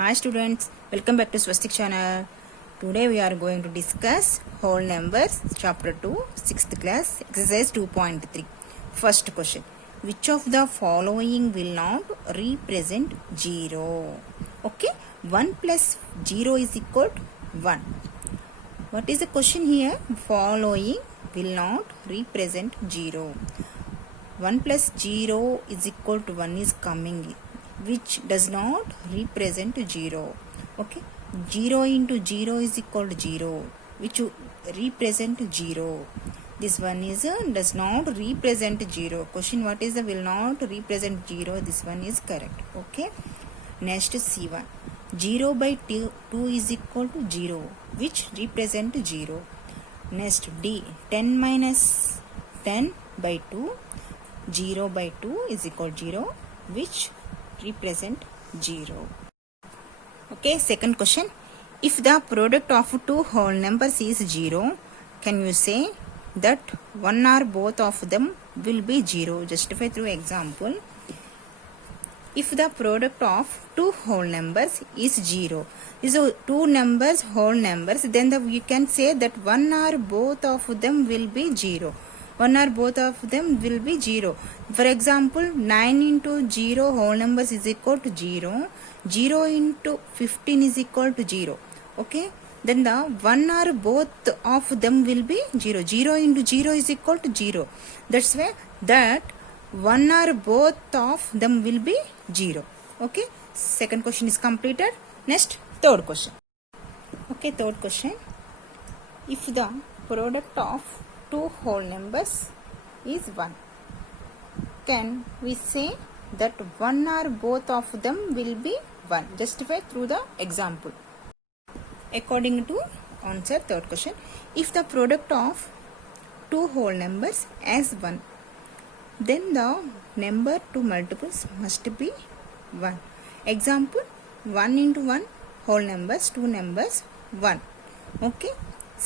Hi students, welcome back to Swastik channel. Today we are going to discuss whole numbers chapter 2 6th class exercise 2.3. First question, which of the following will not represent 0? Okay, 1 plus 0 is equal to 1. What is the question here? Following will not represent 0. 1 plus 0 is equal to 1 is coming, which does not represent 0. Okay, 0 into 0 is equal to 0, which represent 0. This one is does not represent 0. Question, what is the will not represent 0? This one is correct. Okay, next C1, 0 by 2 is equal to 0, which represent 0. Next D, 10 minus 10 by 2, 0 by 2 is equal to 0, which represent 0. Okay, second question, if the product of two whole numbers is 0, can you say that one or both of them will be 0? Justify through example. If the product of two whole numbers is 0, so two numbers whole numbers, then you can say that one or both of them will be 0. One or both of them will be 0. For example, 9 into 0 whole numbers is equal to 0. 0 into 15 is equal to 0. Okay, then the one or both of them will be 0. 0 into 0 is equal to 0. That's why that one or both of them will be 0. Okay, second question is completed. Next, third question. Okay, third question, if the product of two whole numbers is 1, can we say that one or both of them will be 1? Justify through the example. According to answer third question, if the product of two whole numbers as 1, then the number to multiples must be 1. Example, 1 into 1 whole numbers, two numbers 1. Okay,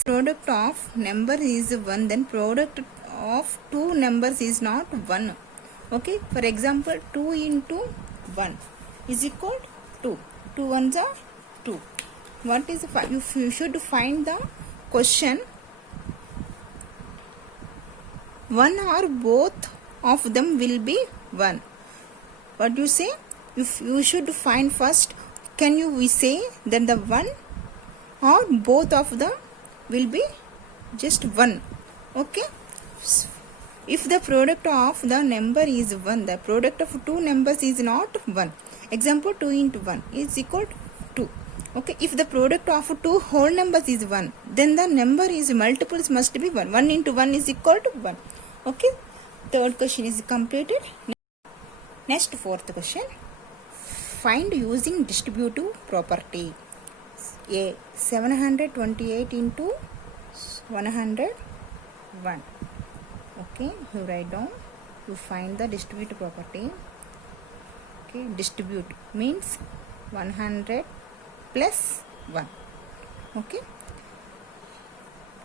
product of number is 1, then product of two numbers is not 1. Okay, for example, 2 into 1 is equal to 2. 2 ones are 2. What is you should find the question, one or both of them will be 1. What you say? If you should find first, can we say then the one or both of them will be just 1. Okay, if the product of the number is 1, the product of two numbers is not 1. Example, 2 into 1 is equal to 2. Okay, if the product of two whole numbers is 1, then the number is multiples must be 1. 1 into 1 is equal to 1. Okay, third question is completed. Next, fourth question, find using distributive property. A, 728 into 101. Okay, you write down, you find the distributive property. Okay, distribute means 100 plus 1. Okay,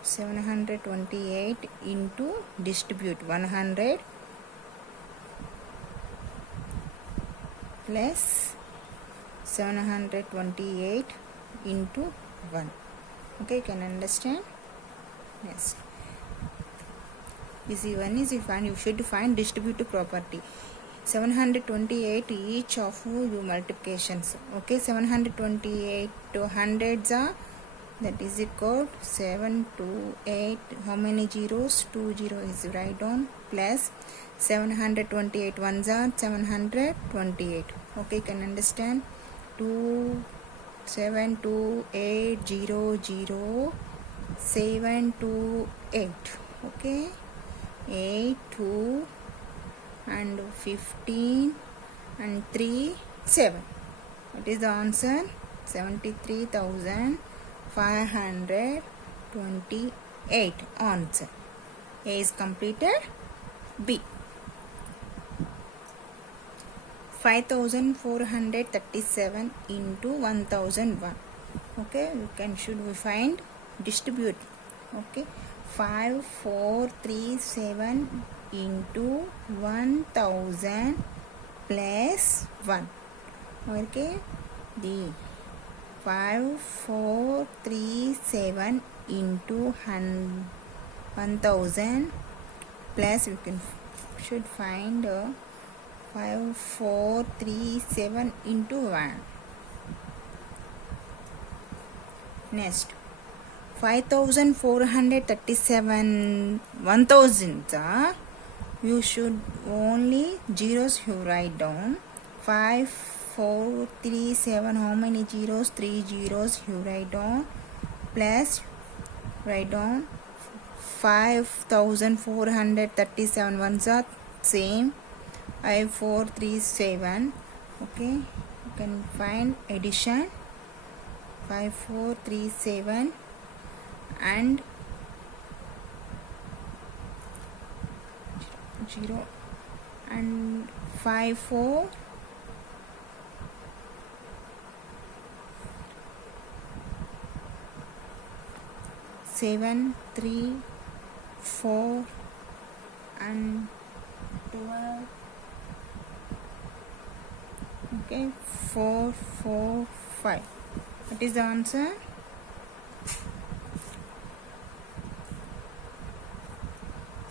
728 into distribute 100 plus 728 into 1. Okay, you can understand? Yes, this one is you should find distributive property. 728 each of you multiplications. Okay, 728 to hundreds are, that is equal to 7 to 8. How many zeros? 2 zeros is write down, plus 728 ones are 728. Okay, you can understand? 2 7 2 8 0 0 7 2 8. Okay, 8 2 and 15 and 3 7. What is the answer? 73,528 answer. A is completed. B, 5,437 into 1,001. Okay, should we find distribute. Okay, 5437 into 1000 plus 1. Okay, the 5437 into 1000 plus you can should find 5437 into 1. Next 5437 1000 you should only zeros you write down. 5437 how many zeros? 3 zeros you write down, plus write down 5437 ones are same 5437. okay, you can find addition 5437 and 0 and 54 7 3 4 and 12. okay, 4 4 5. What is the answer?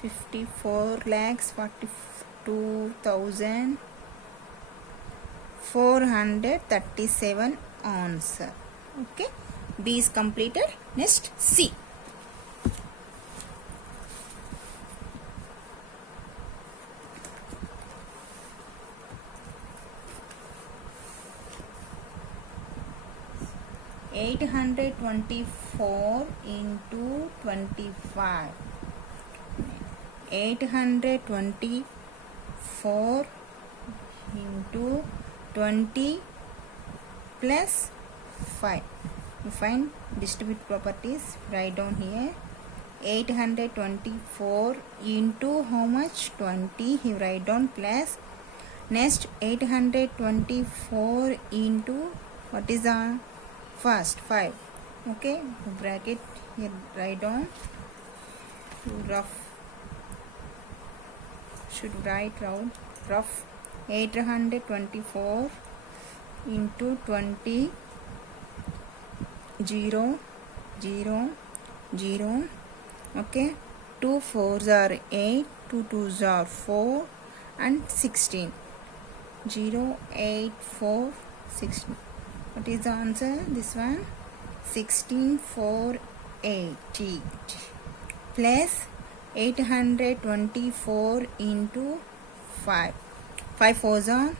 54,42,437 answer. Okay, B is completed. Next C. Eight hundred 24 into 25. 824 into 20 plus 5. You find distribute properties. Write down here. 824 into how much? 20. You write down plus. Next 824 into what is the first? 5. Okay, bracket here. Write down. Rough. Should write rough 824 into 20 0 0 0. okay, 2 4s are 8, 2 2s are 4 and 16. 0 8 4 16. What is the answer? This one 16,480 plus 824 into 5. 5 4s are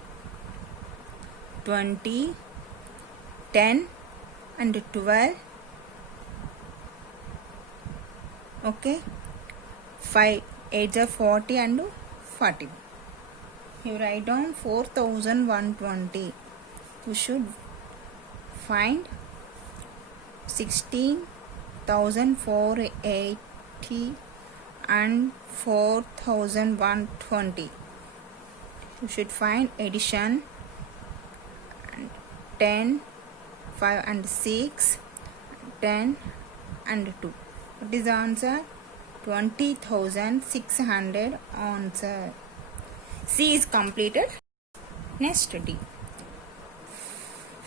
20, 10 and 12. okay, 5 8s are 40 and 40. You write down 4,120. You should find 16,480 and 4,120. You should find addition and 10, 5 and 6, 10 and 2. What is the answer? 20,600 answer. C is completed. Next D.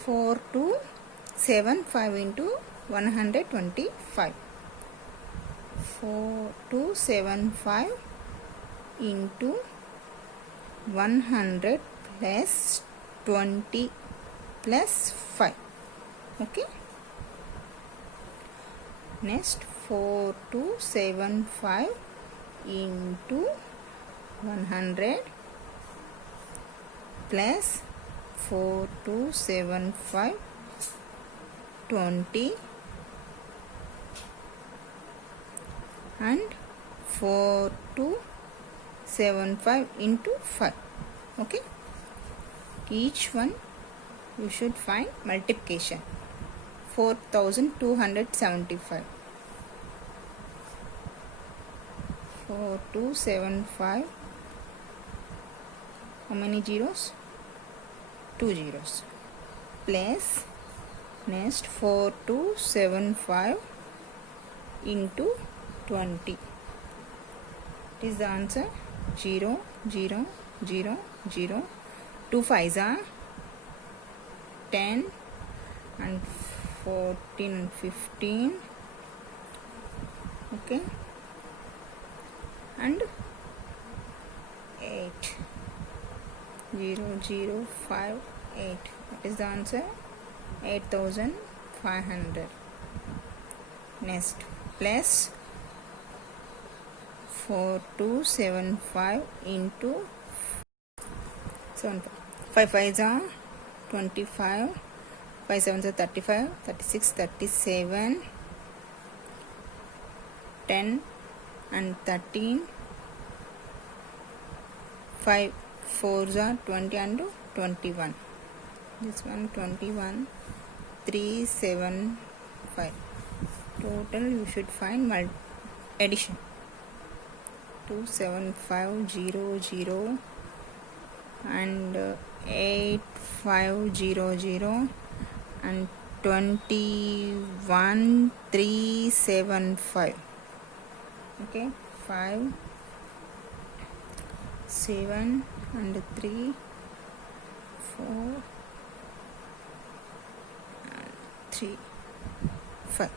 4275 into 125. 4275 into 100 plus 20 plus 5. okay, next 4275 into 100 plus 4275 20 and 4275 into 5. okay, each one you should find multiplication. 4275 4275. how many zeros? 2 zeros plus next 4275 into 20. It is the answer 0 0 0 0. 2 5s are 10 and and 14 and 15, okay, and 8, 0 0 5 8. What is the answer? 8500. Next, plus 4275 into 7. 5 5s are 25, 5 7s are 35, 36, 37, 10 and 13, 5 4s are 20 and 21. This one 21, 3 7 5. Total you should find addition. 27500 and 8500 and 21375. Okay, 5 7 and 3 4 and 3 5.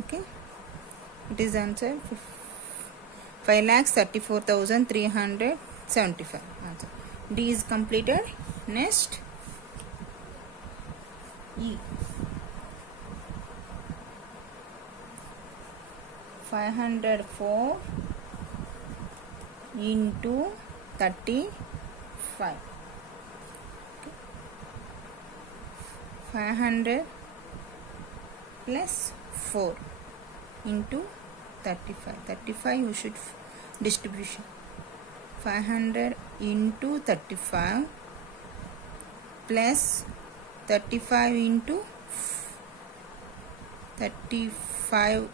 Okay, it is answer 5,34,375. Answer D is completed. Next, E. 504 into 35. 500 plus 4 into 35. 35 you should distribution. 500 into 35 plus 35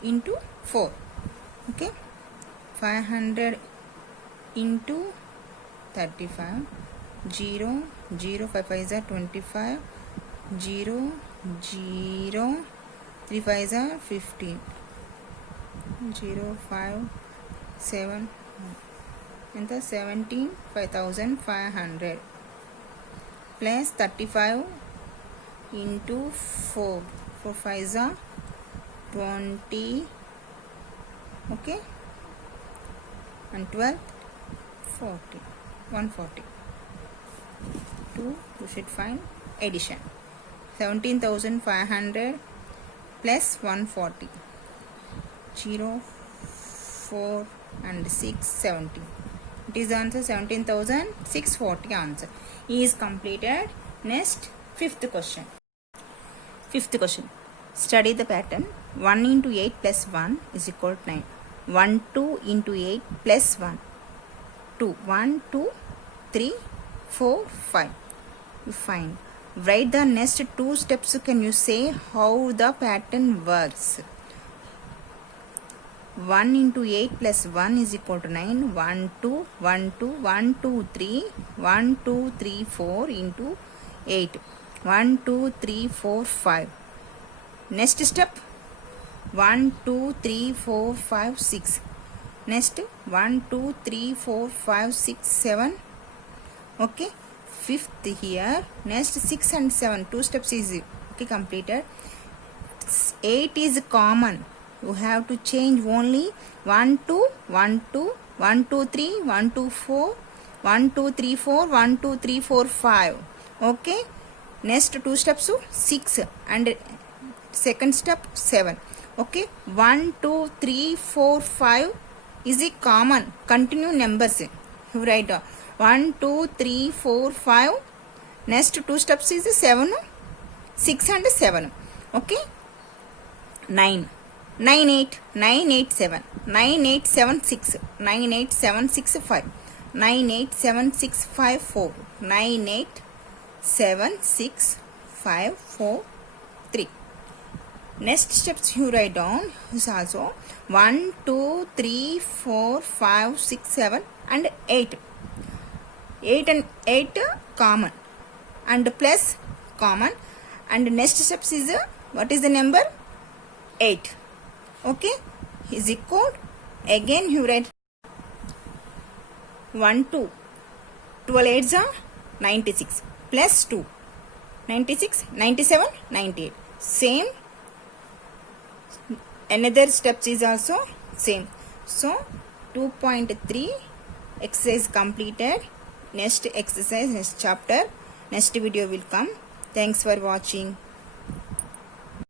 into 4. Okay, 500 into 35, 0 0 5 5 is 25, 0 0 3 5 is 15, 0 5 7 and the 17 5500 plus 35 into 4. 4 5 is 20, okay, and 12 40, 140. 2 you should find addition. 17,500 plus 140, 0 4 and 6 70. It is answer 17,640. Answer E is completed. Next, fifth question. Study the pattern. 1 into 8 plus 1 is equal to 9. 1 2 into 8 plus 1 2. 1 2 3 4 5. You find. Write the next 2 steps. Can you say how the pattern works? 1 into 8 plus 1 is equal to 9. 1 2 1 2 1 2 3 1 2 3 4 into 8. 1 2 3 4 5. Next step, 1 2 3 4 5 6. Next, 1 2 3 4 5 6 7. Okay, fifth here. Next, 6 and 7. 2 steps is okay completed. 8 is common. You have to change only 1 2 1 2 1 2 3 1 2 4 1 2 3 4 1 2 3 4 5. Okay, next 2 steps 6 and second step 7. Okay, 1 2 3 4 5 is a common. Continue numbers. You write 1 2 3 4 5. Next 2 steps is 7 6 and 7. Okay, 9 9 8 9 8 7 9 8 7 6 9 8 7 6 5 9 8 7 6 5 4 9 8 7 6 5 4 3. Next steps you write down is also 1 2 3 4 5 6 7 and 8. 8 and 8 common and plus common, and next steps is what is the number? 8. Okay, is equal. Again you write 1 2 12 8s are 96 plus 2 96, 97, 98. Same. Another steps is also same. So 2.3 exercise completed. Next exercise, next chapter, next video will come. Thanks for watching.